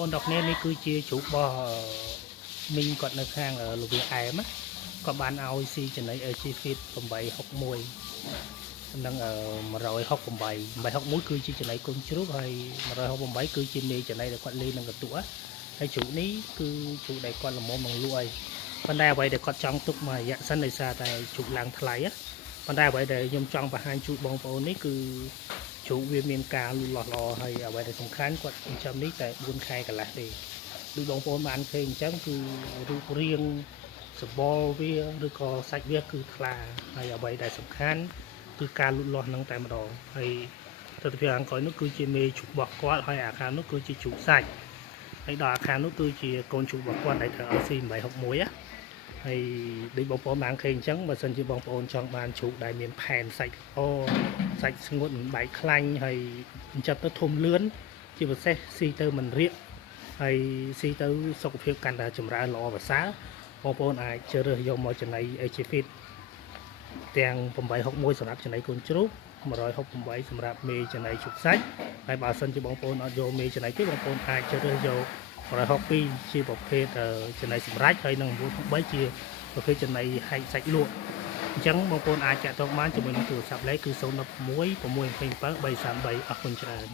អូនដកនេះគឺជាជ្រូករបស់មីងគាត់នៅខាងលវាអែមគាត់បានឲ្យស៊ីចំណី LG Feed 861និង168គឺជាចំណីកូនជ្រូកហើយ168គឺជាមេចំណីដែលគាត់លេងនឹងកន្ទក់ហើយជ្រូកនេះគឺជ្រូកដែលគាត់ល្មមនឹងលក់ហើយប៉ុន្តែអ្វីដែលគាត់ចង់ទុកមួយរយៈសិនដោយសារតែជ្រូកឡើងថ្លៃប៉ុន្តែអ្វីដែលខ្ញុំចង់បង្ហាញជូនបងប្អូននេះគឺជ្រូកវាមានការលូតលាស់ល្អហើយអ្វីដែលសំខាន់គាត់ចិញ្ចឹមនេះតែ4ខែកន្លះទេដូចបងប្អូនបានឃើញអញ្ចឹងគឺរូបរាងសម្បល់វាឬក៏សាច់វាគឺថ្លាហើយអ្វីដែលសំខាន់គឺការលូតលាស់នឹងតែម្ដងហើយទស្សនវិជ្ជាខាងក្រោយនោះគឺជាមេជ្រូករបស់គាត់ហើយអាខាងនោះគឺជាជ្រូកសាច់ហើយដល់អាខាងនោះគឺជាកូនជ្រូករបស់គាត់ដែលត្រូវឲ្យស៊ី861ហើយដូចបងប្អូនបានឃើញអញ្ចឹងបើសិនជាបងប្អូនចង់បានជ្រូកដែលមានផែនសាច់ល្អសាច់ស្ងួតមិនបែកខ្លាញ់ហើយចិញ្ចឹមទៅធំលឿនជាពិសេសស៊ីទៅមិនរាកហើយស៊ីទៅសុខភាពកាន់តែចម្រើនល្អប្រសើរបងប្អូនអាចជ្រើសរើសយកមកចំណី LG Feed ទាំង861សម្រាប់ចំណីកូនជ្រូក168សម្រាប់មេចំណីជ្រូកសាច់ហើយបើសិនជាបងប្អូនអត់យកមេចំណីទេបងប្អូនអាចជ្រើសរើសយក162ជាប្រភេទចំណីសម្រេចហើយនិង963ជាប្រភេទចំណីហែកសាច់លក់អញ្ចឹងបងប្អូនអាចចាក់ទងបានជាមួយនឹងទូរស័ព្ទលេខគឺ016 627 333អរគុណច្រើន